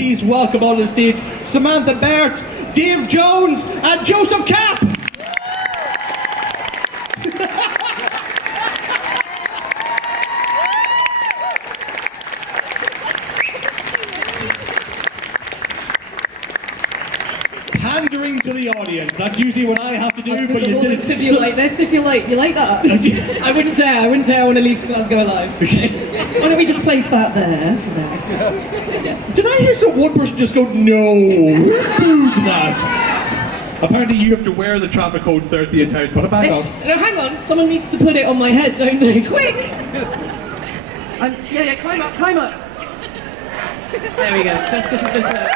please welcome on the stage Samantha, Beart, Dave Jones, and Joseph Capp. Pandering to the audience. That's usually what I have to do, but you did it. Interview like this, if you like that. I woun't dare. I want to leave Glasgow alive. Why don't we just place that there? Did I hear one person just go, no? Who booed that? Apparently you have to wear the traffic code 30 and put it back on. No, hang on. Someone needs to put it on my head, don't they? Quick! Yeah, climb up. There we go. Justice is this way.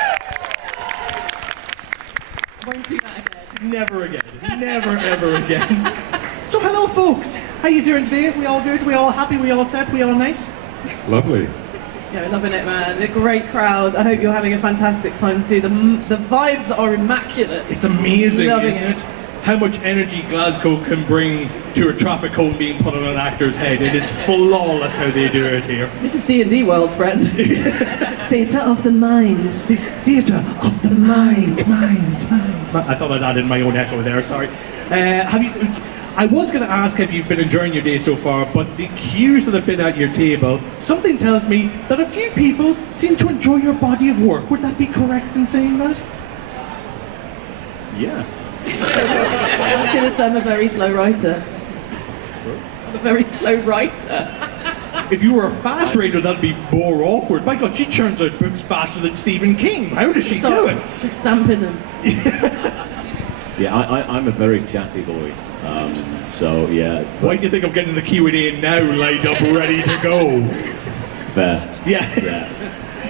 Won't do that again. Never again. Never, ever again. So hello folks. How you doing today? We all good? We all happy? We all set? We all nice? Lovely. Yeah, we're loving it, man. A great crowd. I hope you're having a fantastic time too. The vibes are immaculate. It's amazing, Loving isn't it? How much energy Glasgow can bring to a traffic cone being put on an actor's head. It is flawless how they do it here. This is D&D world, friend. This is theatre of the mind. The theatre of the mind. I thought I'd add in my own echo there, sorry. I was going to ask if you've been enjoying your day so far, but the cues that have been at your table, something tells me that a few people seem to enjoy your body of work. Would that be correct in saying that? Yeah. I was going to say I'm a very slow writer. Sorry? I'm a very slow writer. If you were a fast reader, that'd be more awkward. My God, she churns out books faster than Stephen King. How does she do it? Just stamping them. Yeah, I'm a very chatty boy. So yeah. Why do you think I'm getting the Q&A now lined up, ready to go? Fair. Yeah.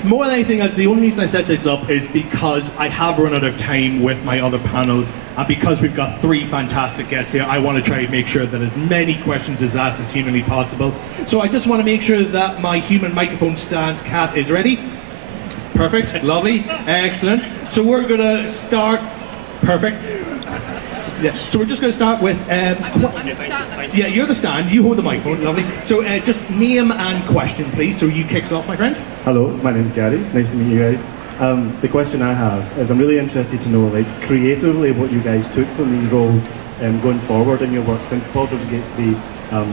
More than anything else, the only reason I set this up is because I have run out of time with my other panels, and because we've got 3 fantastic guests here, I want to try and make sure that as many questions is asked as humanly possible. So I just want to make sure that my human microphone stand cat is ready. Perfect, lovely, excellent. So we're going to start, perfect. Yeah, so we're just going to start with... I'm the stand. Yeah, you're the stand, you hold the microphone, lovely. So just name and question, please. So you kicks off, my friend. Hello, my name's Gary. Nice to meet you guys. The question I have is I'm really interested to know, like, creatively what you guys took from these roles going forward in your work since Baldur's Gate 3,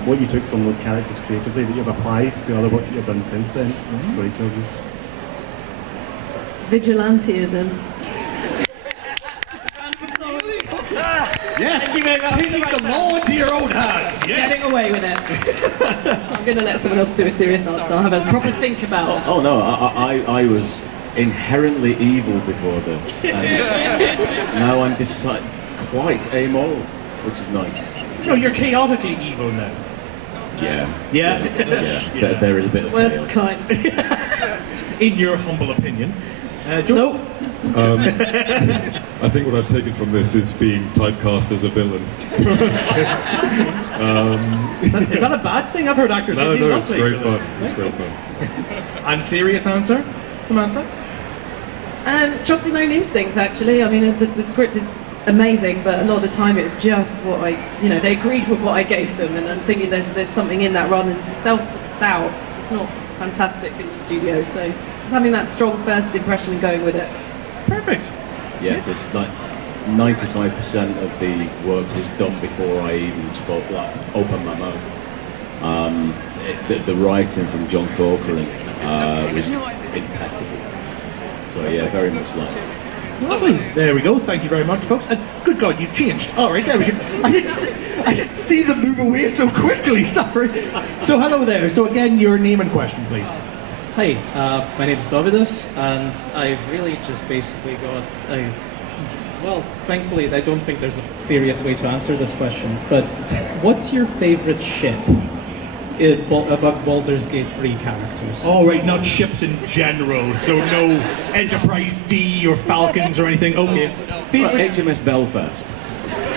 what you took from those characters creatively that you've applied to other work that you've done since then. It's for each of you. Vigilantism. Yes, taking the law into your own hands. Yes. Getting away with it. I'm going to let someone else do a serious answer. I'll have a proper think about it. Oh no, I was inherently evil before this. And now I'm just like quite amoral, which is nice. No, you're chaotically evil now. Yeah. Yeah? There is a bit of Worst chaos. kind. In your humble opinion. Nope. I think what I've taken from this is being typecast as a villain. Is that a bad thing? I've heard actors say No, it's great fun. It's great fun. And serious answer, Samantha? Trusting my own instinct, actually. I mean, the script is amazing, but a lot of the time it's just what they agreed with what I gave them, and I'm thinking there's something in that rather than self-doubt. It's not fantastic in the studio, so just having that strong first impression and going with it. Perfect. Yeah, just like 95% of the work was done before I even spoke, like opened my mouth. The writing from John Corcoran was impeccable. So yeah, very much like. Lovely. There we go. Thank you very much, folks. And good God, you've changed. All right, there we go. I didn't see them move away so quickly. Sorry. So hello there. So again, your name and question, please. Hi, my name is Davidas, and I've really just basically got well, thankfully, I don't think there's a serious way to answer this question, but what's your favorite ship about Baldur's Gate 3 characters? All right, not ships in general, so no Enterprise D or Falcons or anything. Okay. Favorite HMS Belfast.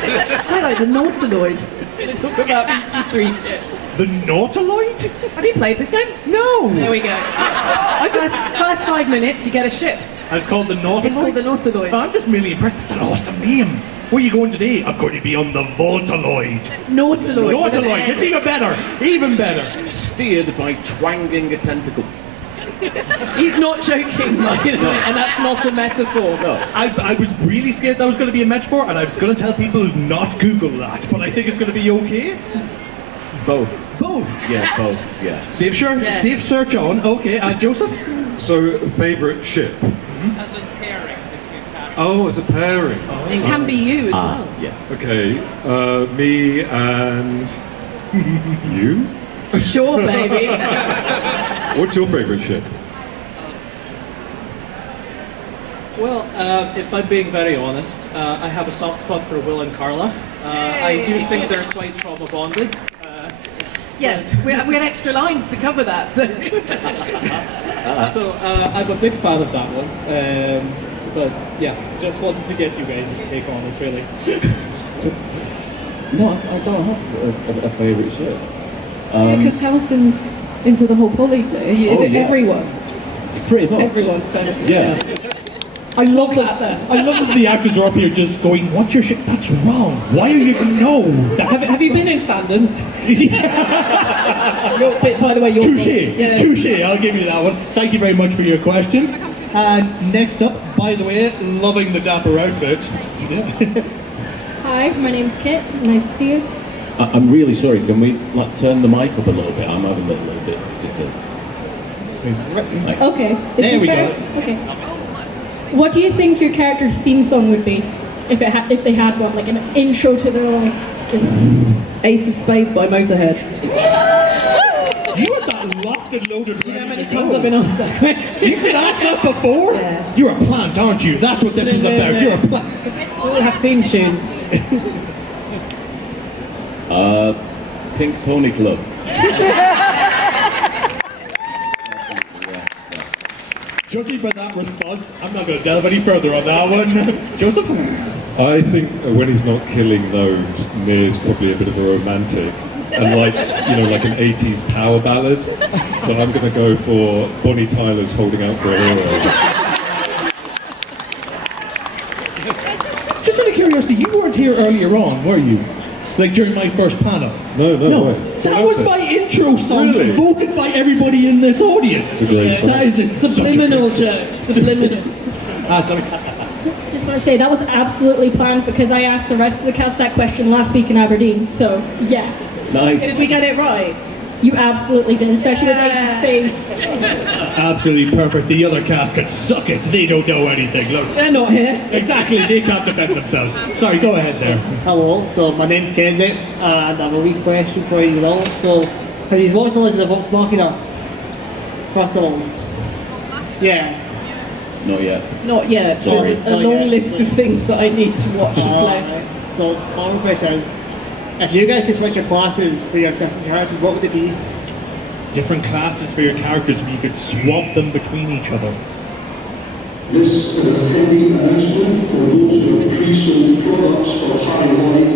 I like the Nautiloid. We're talking about BG3 ships. The Nautiloid? Have you played this game? No! There we go. First 5 minutes, you get a ship. And it's called the Nautiloid? It's called the Nautiloid. Oh, I'm just merely impressed. It's an awesome name. Where are you going today? I'm going to be on the Voltaloid. Nautiloid. Nautiloid, it's even better. Even better. Steered by twanging a tentacle. He's not joking, by the way, and that's not a metaphor. No. I was really scared that was going to be a metaphor, and I was going to tell people not Google that, but I think it's going to be okay. Both. Both. Yeah, both. Yeah. Safe Yes. search on. Okay, Joseph? So, favourite ship? As a pairing between characters. Oh, as a pairing. It can be you as well. Yeah. Okay, me and you? Sure, baby. What's your favourite ship? Well, if I'm being very honest, I have a soft spot for Will and Karlach. I do think they're quite trauma bonded. Yes, we had extra lines to cover that. So. So I'm a big fan of that one. But yeah, just wanted to get you guys' take on it, really. No, I don't have a favourite ship. Because Halsin's into the whole poly thing. Is it yeah. everyone? Pretty much. Everyone, kind of. Yeah. I love that. I love that the actors are up here just going, "What's your shit? That's wrong. Why are you no?" Have you been in fandoms? By the way, you're Touche. Yeah. Touche. I'll give you that one. Thank you very much for your question. And next up, by the way, loving the dapper outfit. Hi, my name's Kit. Nice to see you. I'm really sorry. Can we turn the mic up a little bit? I'm having a little bit just to. Like, Okay. There we fair? go. Okay. What do you think your character's theme song would be, if they had one, like an intro to their life? Just Ace of Spades by Motorhead. You had that locked and loaded. You know how many times I've been asked that question? You've been asked that before? Yeah. You're a plant, aren't you? That's what this was about. You're a plant. We all have theme tunes. Pink Pony Club. Judging by that response, I'm not going to delve any further on that one. Joseph? I think when he's not killing those, Nere's probably a bit of a romantic and likes, like an 80s power ballad. So I'm going to go for Bonnie Tyler's Holding Out for a Hero. Just out of curiosity, you weren't here earlier on, were you? Like during my first panel? No. That was my intro song, Really? voted by everybody in this audience. It's a great song. That is Subliminal, Joe. Subliminal. just want to say that was absolutely planned because I asked the rest of the cast that question last week in Aberdeen. So yeah, Nice. Did we get it right? you absolutely did, especially with Ace of Spades. Absolutely perfect. The other cast can suck it. They don't know anything. Look. They're not here. Exactly, they can't defend themselves. Sorry, go ahead there. Hello, so my name's Kenzie, and I have a wee question for you all. So, have you watched the Legend of Vox Machina? First of all. Yeah. Not yet. Not yet. Sorry. There's a Not long yet. list of things that I need to watch and play. Right. So, my question is, if you guys could switch your classes for your different characters, what would it be? Different classes for your characters if you could swap them between each other. This is a friendly announcement for those who have pre-sold products for High Wide.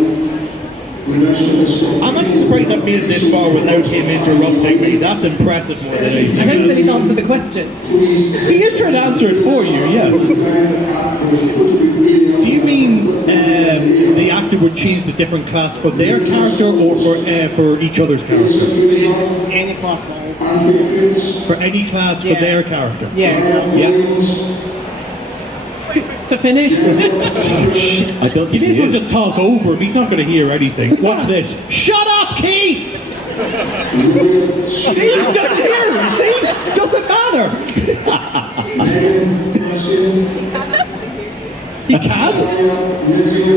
The announcement is for... I'm actually surprised I've made it this far without him interrupting me. That's impressive more than anything. I don't feel he's answered the question. He is trying to answer it for you, yeah. Do you mean the actor would change the different class for their character or for each other's character? Any class at all. For any class for Yeah. their character? Yeah. Yeah. To finish. I don't You think may as he well is. just talk over him. He's not going to hear anything. Watch this. Shut up, Keith! See? He doesn't hear him. See? Doesn't matter. He can?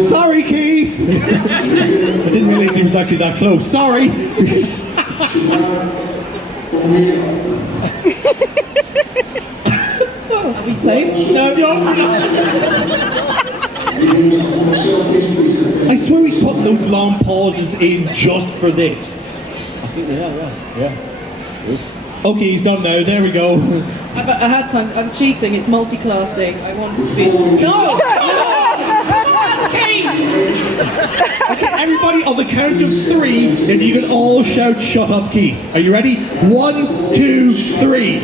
Sorry, Keith. I didn't realize he was actually that close. Sorry. Are we safe? No. I swear he's putting those long pauses in just for this. I think they are, yeah. Okay, he's done now. There we go. I had time. I'm cheating. It's multi-classing. I want to be. No! Okay! Okay, everybody on the count of 3, if you can all shout, "Shut up, Keith." Are you ready? 1, 2, 3.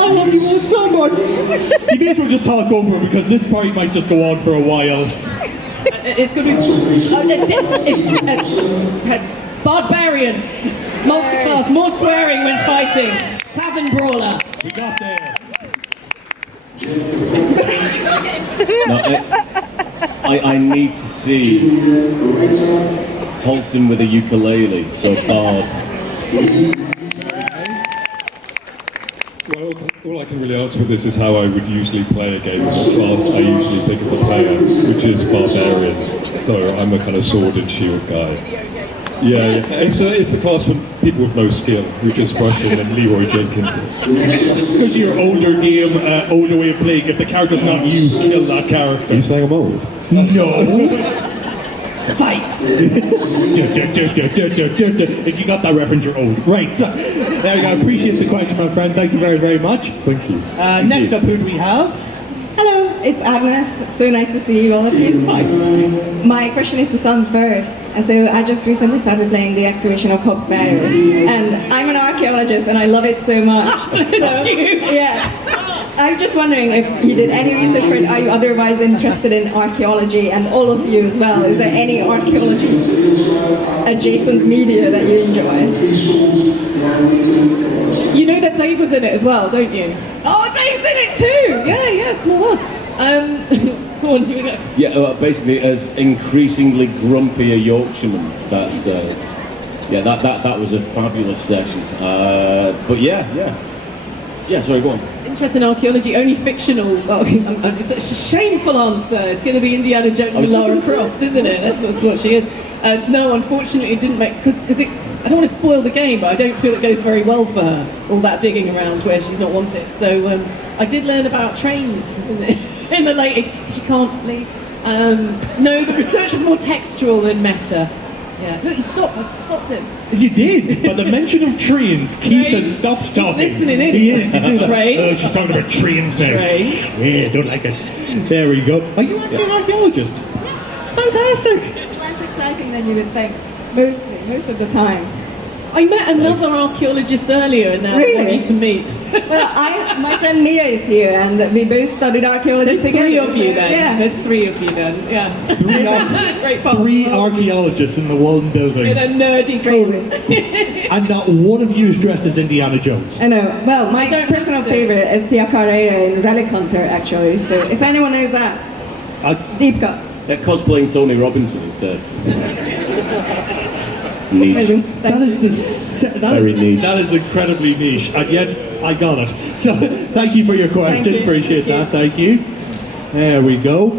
I love you all so much. You may as well just talk over because this party might just go on for a while. It's going to be barbarian, multi-class, more swearing when fighting, tavern brawler. We got there. No, I need to see Halsin with a ukulele, so Bard. Well, all I can really answer with this is how I would usually play a game, and what class I usually pick as a player, which is barbarian. So I'm a kind of sword and shield guy. Yeah. It's the class for people with no skill, who just rush in and Leroy Jenkins. It's because of your older game, older way of playing. If the character's not you, kill that Are character. you saying I'm old? No. Fight! If you got that reference, you're old. Right, so there you go. I appreciate the question, my friend. Thank you very, very much. Thank you. Next up, who do we have? Hello, it's Agnes. So nice to see you, all of you. Hi. My question is to Sam first. And so I just recently started playing the excavation of Hobbs Barrow, and I'm an archaeologist, and I love it so much. So, yeah. I'm just wondering if you did any research for it. Are you otherwise interested in archaeology, and all of you as well? Is there any archaeology adjacent media that you enjoy? You know that Dave was in it as well, don't you? Oh, Dave's in it too! Yeah, small world. Go on, do you know? Yeah, basically, as increasingly grumpy a Yorkshireman, that's that was a fabulous session. But yeah. Sorry, go on. Interest in archaeology, only fictional. Well, it's a shameful answer. It's going to be Indiana Jones and Lara Croft, isn't it? That's what she is. No, unfortunately, it didn't make because I don't want to spoil the game, but I don't feel it goes very well for her. All that digging around where she's not wanted. So I did learn about trains in the late 80s. She can't leave. No, the research was more textual than meta. Yeah. Look, he stopped. I stopped him. You did. By the mention of trains, Keith has stopped talking. He's listening in. He is. Trains. Oh, she's talking about trains now. Trains. Yeah, don't like it. There we go. Are you actually an archaeologist? Yes. Fantastic. It's less exciting than you would think. Most of the time. I met another archaeologist earlier, and now I Really? want you to meet. Well, my friend Mia is here, and we both studied archaeology There's together. three of you so, then. Yeah. There's three of you then. Yeah. Great fun. Three archaeologists in the one building. In a nerdy Crazy. And not one of you is dressed as Indiana Jones. I know. Well, my don't personal have to. favorite is Tia Carrera in Relic Hunter, actually. So if anyone knows that, deep cut. They're cosplaying Tony Robinson instead. Niche. That is Very niche. That is incredibly niche, and yet I got it. So thank you for your question. Thank you. Appreciate that. Thank you. There we go.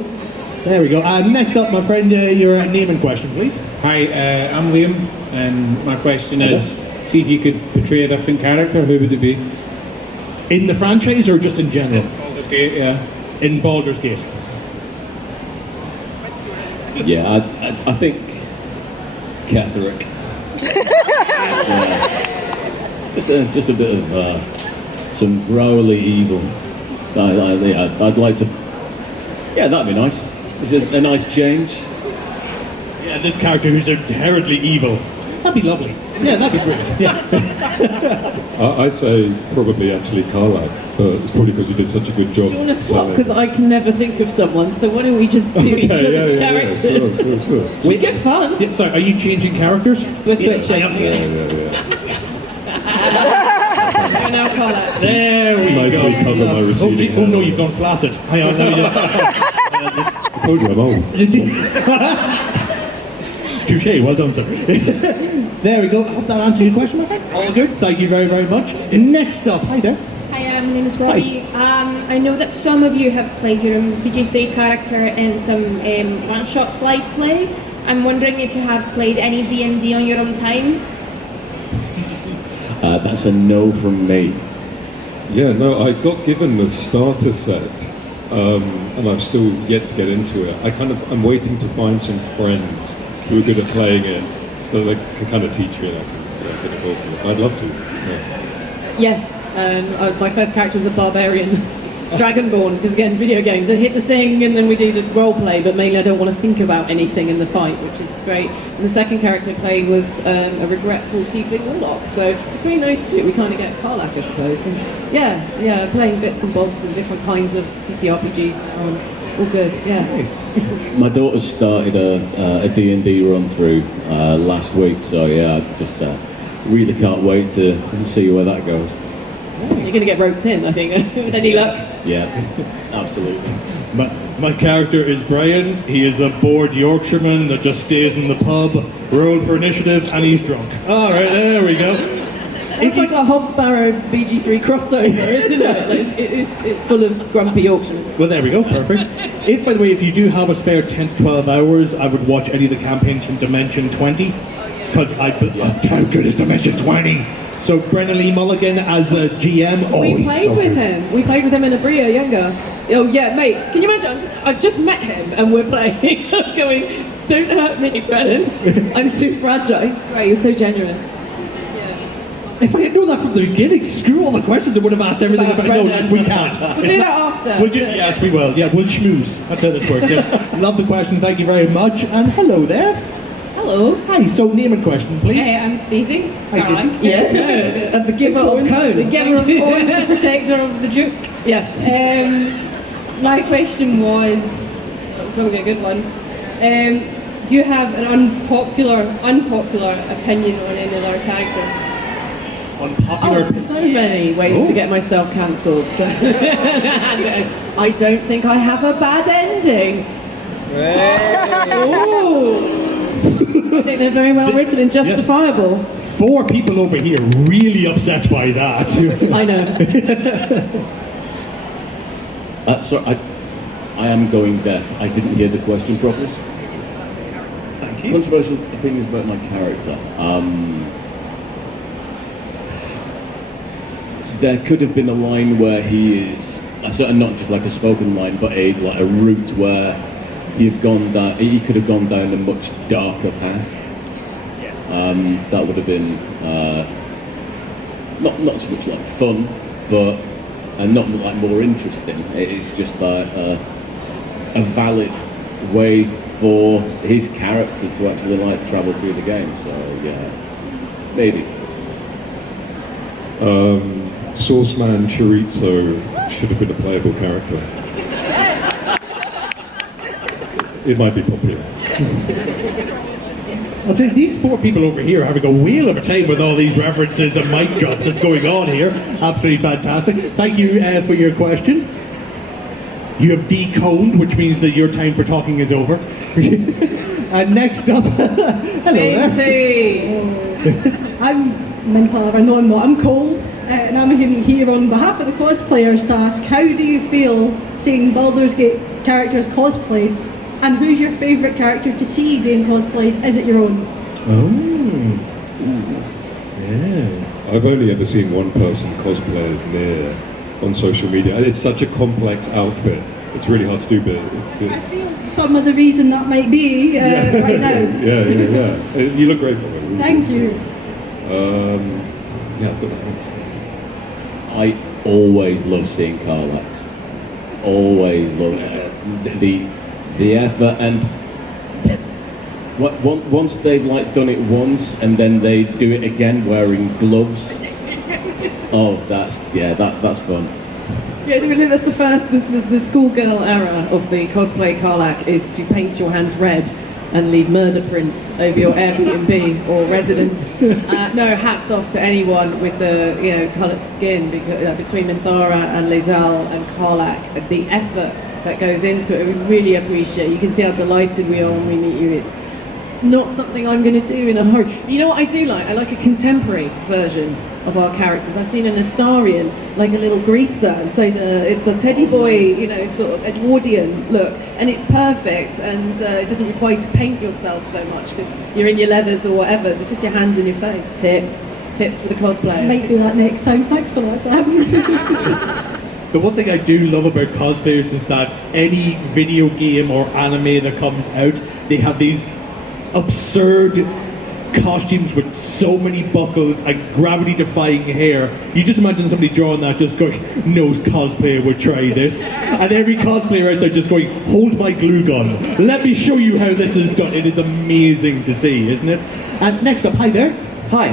Next up, my friend, your name and question, please. Hi, I'm Liam, and my question is, see if you could portray a different character, who would it be? In the franchise or just in general? Baldur's Gate, yeah. In Baldur's Gate. Yeah, I think Catherick. Just a bit of some growly evil. I'd like to. Yeah, that'd be nice. Is it a nice change? Yeah, this character who's inherently evil. That'd be lovely. Yeah, that'd be great. Yeah. I'd say probably actually Karlach, but it's probably because you did such a good job. Do you want to swap? selling. Because I can never think of someone, so why don't we just do each other's characters? Sure. Just get fun. Yeah, sorry, are you changing characters? So we're switching. Yeah. Now Karlach. There we Nicely go. cover my receding Oh no, hair. you've gone flaccid. Hang on, let me just... I told you I'm old. Touché, well done, sir. There we go. I hope that answered your question, my friend. All good. Thank you very, very much. Next up, hi there. Hi, my name is Robbie. I know that some of you have played your BJ3 character in some one-shots live play. I'm wondering if you have played any D&D on your own time? That's a no from me. Yeah, no, I got given the starter set, and I've still yet to get into it. I'm waiting to find some friends who are good at playing it, so they can kind of teach me and I can get involved in it. I'd love to. Yeah. Yes, my first character was a barbarian, Dragonborn, because again, video games, I hit the thing and then we do the role play, but mainly I don't want to think about anything in the fight, which is great. And the second character I played was a regretful tiefling warlock, so between those two we kind of get Karlach, I suppose. And yeah, playing bits and bobs and different kinds of TTRPGs. all good. Yeah. My daughter started a D&D run through last week, so yeah, I just really can't wait to see where that goes. You're going to get roped in, I think, with any luck. Yeah, absolutely. My character is Brian. He is a bored Yorkshireman that just stays in the pub, rolled for initiative, and he's drunk. All right, there we go. It's like a Hobbs Barrow BG3 crossover, isn't it? Like, it's full of grumpy Yorkshiremen. Well, there we go, perfect. If, by the way, if you do have a spare 10 to 12 hours, I would watch any of the campaigns from Dimension 20, because how good is Dimension 20? So Brennan Lee Mulligan as a GM. Oh, We played with him. We played with him in Abria younger. Oh yeah, mate. Can you imagine? I've just met him and we're playing. I'm going, don't hurt me, Brennan. I'm too fragile. It's great. You're so generous. If I had known that from the beginning, screw all the questions. I would have asked everything about. No, we can't. We'll do that after. Yes, we will. Yeah, we'll schmooze. That's how this works. Yeah. Love the question. Thank you very much. And hello there. Hello. Hi. So name and question, please. I'm Stacey. Hi, Karlach. Stacey. Yeah. And the giver of cone. The giver of cone, the protector of the Duke. Yes. My question was, it's going to be a good one. Do you have an unpopular opinion on any of our characters? Unpopular. Oh, so many ways to get myself cancelled. So. I don't think I have a bad ending. Ooh. I think they're very well written and justifiable. 4 people over here really upset by that. I know. Sorry, I am going deaf. I didn't hear the question properly. Thank you. Controversial opinions about my character. There could have been a line where he is, not just like a spoken line, but a route where he could have gone down a much darker path. Yes. That would have been not so much like fun, but not like more interesting. It's just like a valid way for his character to actually like travel through the game. So yeah, maybe. Sauceman Chorizo should have been a playable character. It might be popular. I'll tell you, these 4 people over here are having a whale of a time with all these references and mic drops that's going on here. Absolutely fantastic. Thank you for your question. You have deconed, which means that your time for talking is over. And next up, hello there. I'm mental, no I'm not, I'm Cole, and I'm here on behalf of the cosplayers to ask, how do you feel seeing Baldur's Gate characters cosplayed, and who's your favourite character to see being cosplayed? Is it your own? Oh, yeah. I've only ever seen one person cosplay as Nere on social media. And it's such a complex outfit. It's really hard to do, but it's... I feel some of the reason that might be right now. Yeah. You look great, by the way. Thank you. Yeah, I've got nothing else. I always love seeing Karlach. Always love the effort, and once they've like done it once and then they do it again wearing gloves. Oh, that's fun. Yeah, really, that's the first, the schoolgirl era of the cosplay Karlach is to paint your hands red and leave murder prints over your Airbnb or residence. No, hats off to anyone with the coloured skin, because between Minthara and Lizal and Karlach, the effort that goes into it, we really appreciate. You can see how delighted we are when we meet you. It's not something I'm going to do in a hurry. But you know what I do like? I like a contemporary version of our characters. I've seen an Astarian, like a little greaser, and so it's a teddy boy, sort of Edwardian look, and it's perfect, and it doesn't require you to paint yourself so much because you're in your leathers or whatever. So it's just your hand in your face. Tips for the cosplayers. Might do that next time. Thanks for that, Sam. The one thing I do love about cosplayers is that any video game or anime that comes out, they have these absurd costumes with so many buckles and gravity-defying hair. You just imagine somebody drawing that just going, no cosplayer would try this. And every cosplayer out there just going, hold my glue gun. Let me show you how this is done. It is amazing to see, isn't it? And next up, hi there. Hi,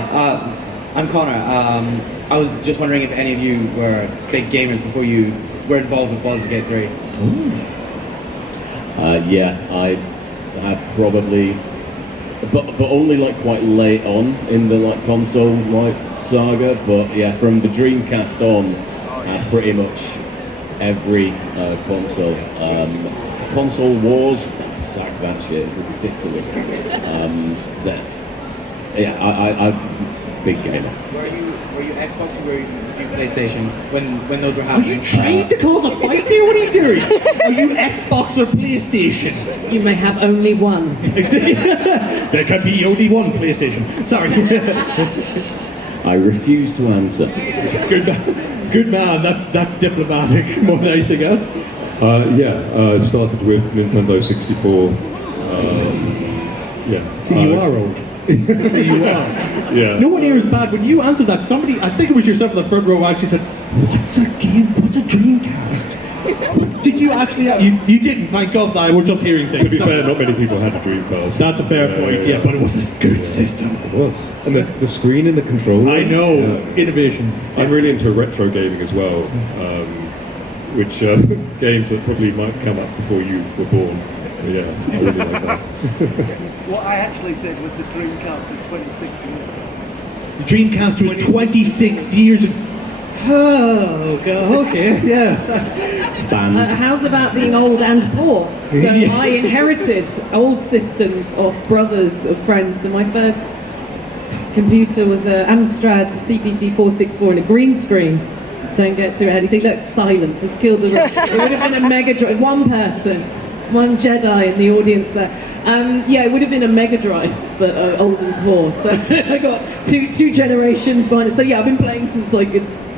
I'm Connor. I was just wondering if any of you were big gamers before you were involved with Baldur's Gate 3. Yeah, I had probably, but only like quite late on in the like console like saga. But yeah, from the Dreamcast on, pretty much every console. Console wars, sack that shit. It's ridiculous. Yeah, I big gamer. Were you Xbox or were you PlayStation when those were Are happening? you trying to cause a fight here? What are you doing? Are you Xbox or PlayStation? You may have only one. There can be only one PlayStation. Sorry. I refuse to answer. Good man. That's diplomatic more than anything else. I started with Nintendo 64. Yeah. See, you are old. See, you are. Yeah. No one here is bad. When you answered that, somebody, I think it was yourself in the front row, actually said, "What's a game? What's a Dreamcast?" Did you actually? You didn't. Thank God. That I was just hearing things. To be fair, not many people had a Dreamcast. That's a fair point. Yeah, but it was a good system. It was, and the screen and the controller. I know. Innovation. I'm really into retro gaming as well, which games that probably might have come up before you were born. But yeah, I really like that. What I actually said was the Dreamcast was 26 years ago. The Dreamcast was 26 years ago. Oh, okay, yeah. How's about being old and poor? So Yeah. I inherited old systems of brothers, of friends. So my first computer was an Amstrad CPC 464 and a green screen. Don't get too ahead. You see, look, silence has killed the room. It would have been a Mega Drive. One person, one Jedi in the audience there. Yeah, it would have been a Mega Drive, but old and poor. So I got two generations behind it. So yeah, I've been playing since I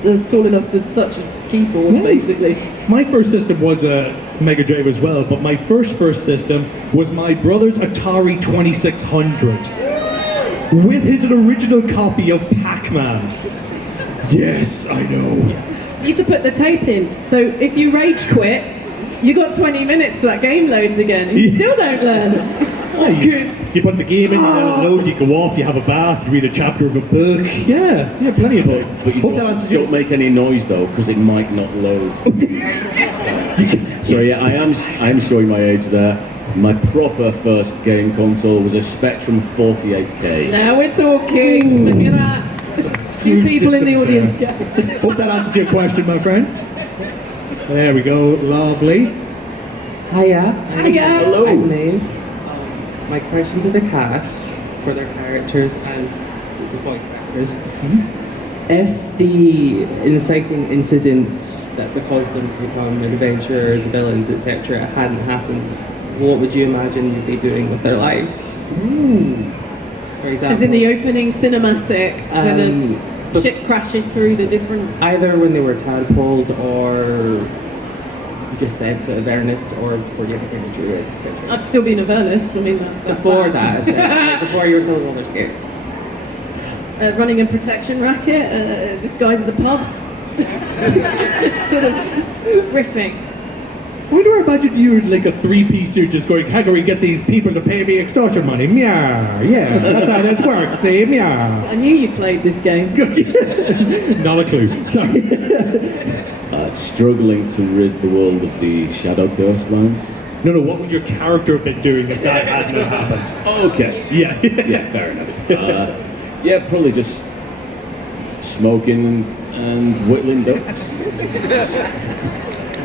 was tall enough to touch a keyboard, basically. My first system was a Mega Drive as well, but my first system was my brother's Atari 2600 with his original copy of Pac-Man. Yes, I know. You need to put the tape in. So if you rage quit, you got 20 minutes so that game loads again. You still don't learn. You put the game in, you let it load, you go off, you have a bath, you read a chapter of a book. Yeah, plenty of time. But you don't make any noise though, because it might not load. So yeah, I am showing my age there. My proper first game console was a Spectrum 48K. Now we're talking. Look at that. Two people in the audience. Hope that answers your question, my friend. There we go, lovely. Hiya. Hello. I'm Maeve. My question to the cast for their characters and the voice actors. If the inciting incident that caused them to become adventurers, villains, etc. hadn't happened, what would you imagine you'd be doing with their lives? For example, As in the opening cinematic, where the ship crashes through the different... either when they were tadpoled or just sent to Avernus or before you became a druid, etc. I'd still be in Avernus, I mean... That's Before that, before you were still roller skate. Running a protection racket, disguised as a pub. just sort of riffing. Why do I imagine you in like a three-piece suit just going, how do we get these people to pay me extortion money? Meow, yeah, that's how this works, see, meow. I knew you played this game. Not a clue, sorry. Struggling to rid the world of the shadow coastlines. No, what would your character have been doing if that hadn't happened? Okay. Yeah. Yeah, fair enough. Yeah, probably just smoking and whittling ducks.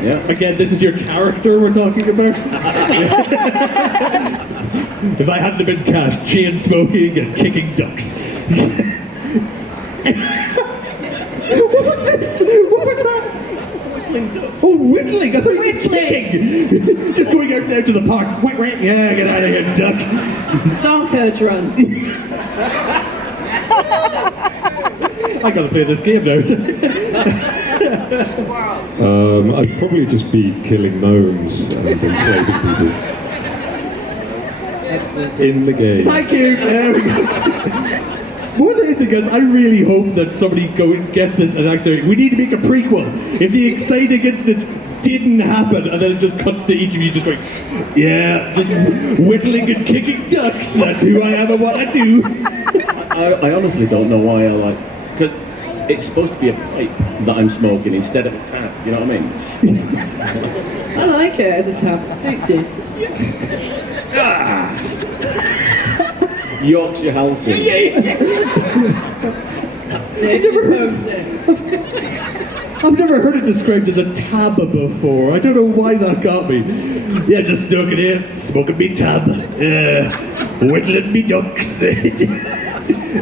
Yeah. Again, this is your character we're talking about? If I hadn't have been cast, chain smoking and kicking ducks. What was this? What was that? Oh, whittling! I thought you said kicking! Just going out there to the park. Yeah, get out of here, duck. Dark Urge Run. I gotta play this game now. I'd probably just be killing gnomes and enslaving people. In the game. Thank you. There we go. More than anything else, I really hope that somebody gets this and actually, we need to make a prequel. If the exciting incident didn't happen, and then it just cuts to each of you just going, yeah, just whittling and kicking ducks. That's who I am and what I do. I honestly don't know why I like, because it's supposed to be a pipe that I'm smoking instead of a tab. You know what I mean? I like it as a tab. Suits you. Yorkshire Halsin. I've never heard it described as a tab before. I don't know why that got me. Yeah, just smoking here, smoking me tab. Whittling me ducks.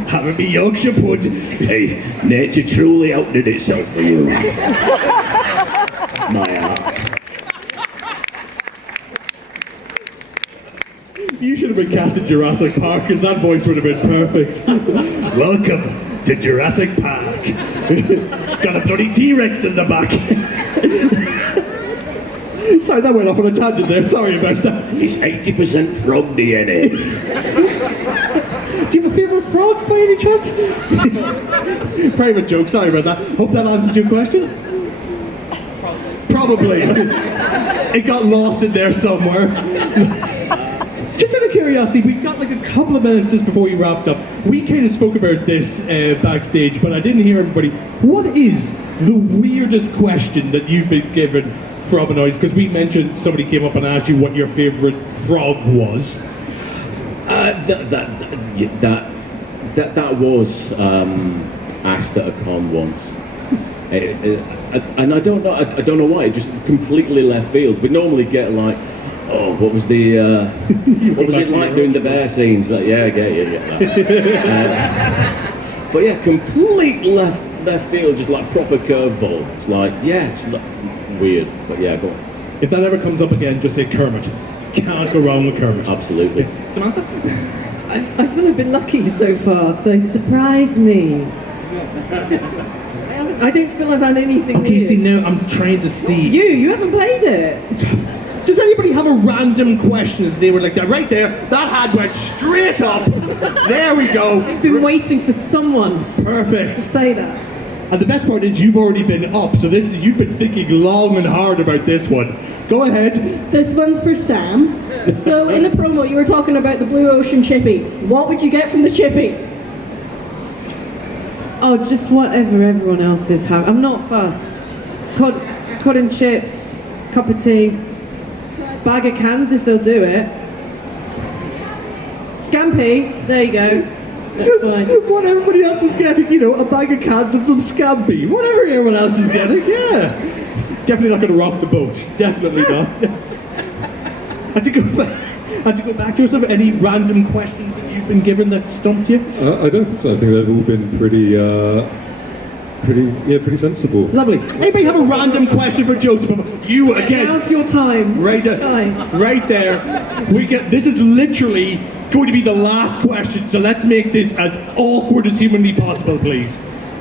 Having me Yorkshire pud. Hey, nature truly outdid itself for you. My art. You should have been cast in Jurassic Park, because that voice would have been perfect. Welcome to Jurassic Park. Got a bloody T-Rex in the back. Sorry, that went off on a tangent there. Sorry about that. It's 80% frog DNA. Do you have a favourite frog by any chance? Private joke, sorry about that. Hope that answers your question. Probably. It got lost in there somewhere. Just out of curiosity, we've got like a couple of minutes just before we wrapped up. We kind of spoke about this backstage, but I didn't hear everybody. What is the weirdest question that you've been given from a noise? Because we mentioned somebody came up and asked you what your favourite frog was. That was asked at a con once. And I don't know why, it just completely left field. We normally get like, oh, what was the, what was it like doing the bear scenes? Like, yeah, I get that. But yeah, complete left field, just like proper curveball. It's like, yeah, it's weird, but yeah, go on. If that ever comes up again, just say Kermit. Can't go wrong with Kermit. Absolutely. Samantha? I feel I've been lucky so far, so surprise me. I don't feel I've had anything Okay, weird. see, now I'm trying to see. You haven't played it. Does anybody have a random question that they were like that? Right there, that hand went straight up. There we go. I've been waiting for someone Perfect. to say that. And the best part is you've already been up, so you've been thinking long and hard about this one. Go ahead. This one's for Sam. So in the promo you were talking about the Blue Ocean Chippy. What would you get from the Chippy? Oh, just whatever everyone else is having. I'm not fussed. Cod and chips, cup of tea, bag of cans if they'll do it. Scampi, there you go. That's fine. What everybody else is getting, a bag of cans and some scampi. Whatever everyone else is getting, yeah. Definitely not going to rock the boat. Definitely not. And to go back, Joseph, any random questions that you've been given that stumped you? I don't think so. I think they've all been pretty sensible. Lovely. Anybody have a random question for Joseph? You again. Now's your time. Right there. Right there. This is literally going to be the last question, so let's make this as awkward as humanly possible, please.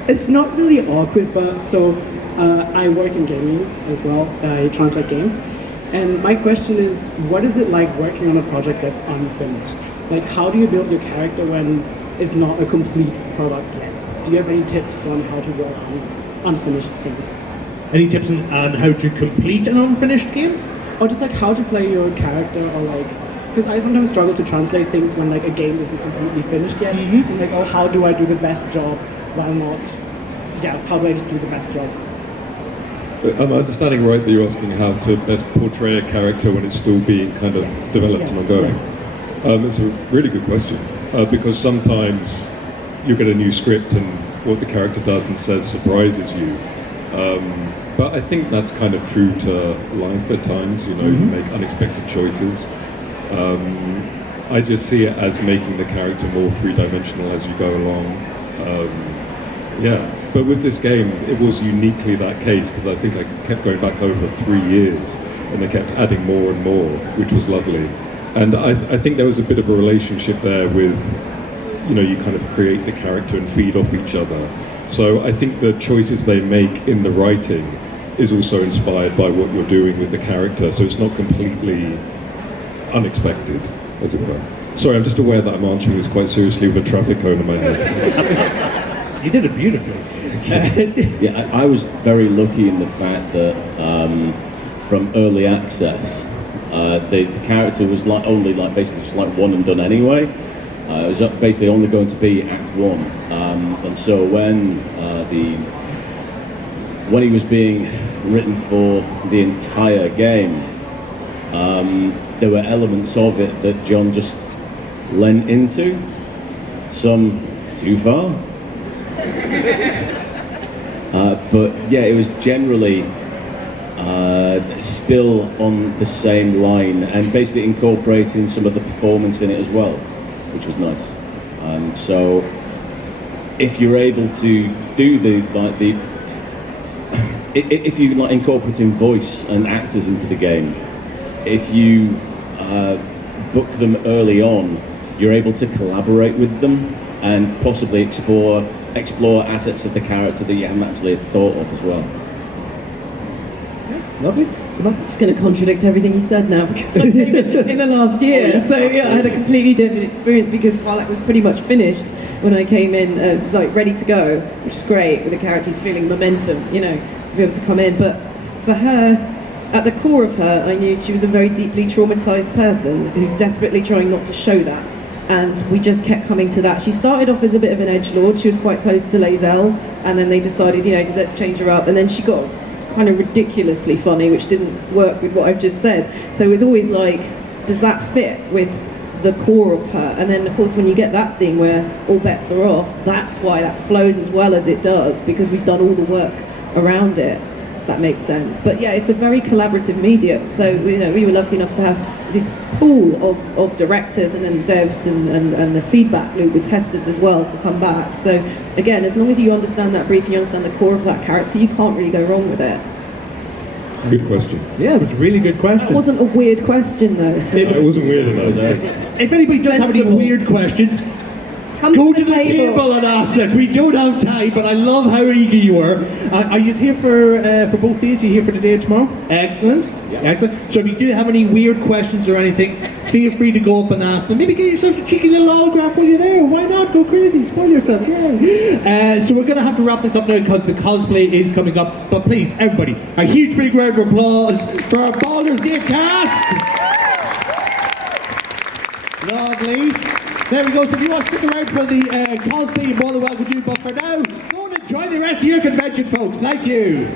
It's not really awkward, but so I work in gaming as well. I translate games. And my question is, what is it like working on a project that's unfinished? Like, how do you build your character when it's not a complete product yet? Do you have any tips on how to work on unfinished things? Any tips on how to complete an unfinished game? Or just like how to play your character, or like, because I sometimes struggle to translate things when like a game isn't completely finished yet. And like, oh, how do I do the best job while not, how do I just do the best job? Am I understanding right that you're asking how to best portray a character when it's still being kind of developed and ongoing? It's a really good question, because sometimes you get a new script and what the character does and says surprises you. But I think that's kind of true to life at times, you make unexpected choices. I just see it as making the character more three-dimensional as you go along. But with this game, it was uniquely that case, because I think I kept going back over 3 years and they kept adding more and more, which was lovely. And I think there was a bit of a relationship there with, you kind of create the character and feed off each other. So I think the choices they make in the writing is also inspired by what you're doing with the character, so it's not completely unexpected, as it were. Sorry, I'm just aware that I'm answering this quite seriously with a traffic cone in my head. You did it beautifully. I was very lucky in the fact that from early access, the character was only basically just one and done anyway. It was basically only going to be Act 1, and so when he was being written for the entire game, there were elements of it that John just lent into, some too far. But yeah, it was generally still on the same line, and basically incorporating some of the performance in it as well, which was nice. And so, if you're able to do if you like incorporating voice and actors into the game, if you book them early on, you're able to collaborate with them and possibly explore assets of the character that you haven't actually thought of as well. Lovely. I'm just going to contradict everything you said now because I came in the last year. I had a completely different experience because Karlach was pretty much finished when I came in, like ready to go, which is great with the characters feeling momentum, to be able to come in. But for her, at the core of her, I knew she was a very deeply traumatized person who's desperately trying not to show that. And we just kept coming to that. She started off as a bit of an edgelord. She was quite close to Lae'zel, and then they decided, let's change her up. And then she got kind of ridiculously funny, which didn't work with what I've just said. So it was always like, does that fit with the core of her? And then of course when you get that scene where all bets are off, that's why that flows as well as it does, because we've done all the work around it, if that makes sense. But yeah, it's a very collaborative medium. So we were lucky enough to have this pool of directors and then devs and the feedback loop with testers as well to come back. So again, as long as you understand that brief and you understand the core of that character, you can't really go wrong with it. Good question. Yeah, it was a really good question. That wasn't a weird question though. So. It wasn't weird enough. If anybody does have any weird questions, go to the table and ask them. We don't have time, but I love how eager you were. Are you here for both days? Are you here for today and tomorrow? Excellent. Yeah. Excellent. So if you do have any weird questions or anything, feel free to go up and ask them. Maybe get yourself a cheeky little autograph while you're there. Why not? Go crazy. Spoil yourself. Yeah. So we're going to have to wrap this up now because the cosplay is coming up. But please, everybody, a huge big round of applause for our Baldur's Gate cast. Lovely. There we go. So if you want to stick around for the cosplay, you're more than welcome to. But for now, go and enjoy the rest of your convention, folks. Thank you.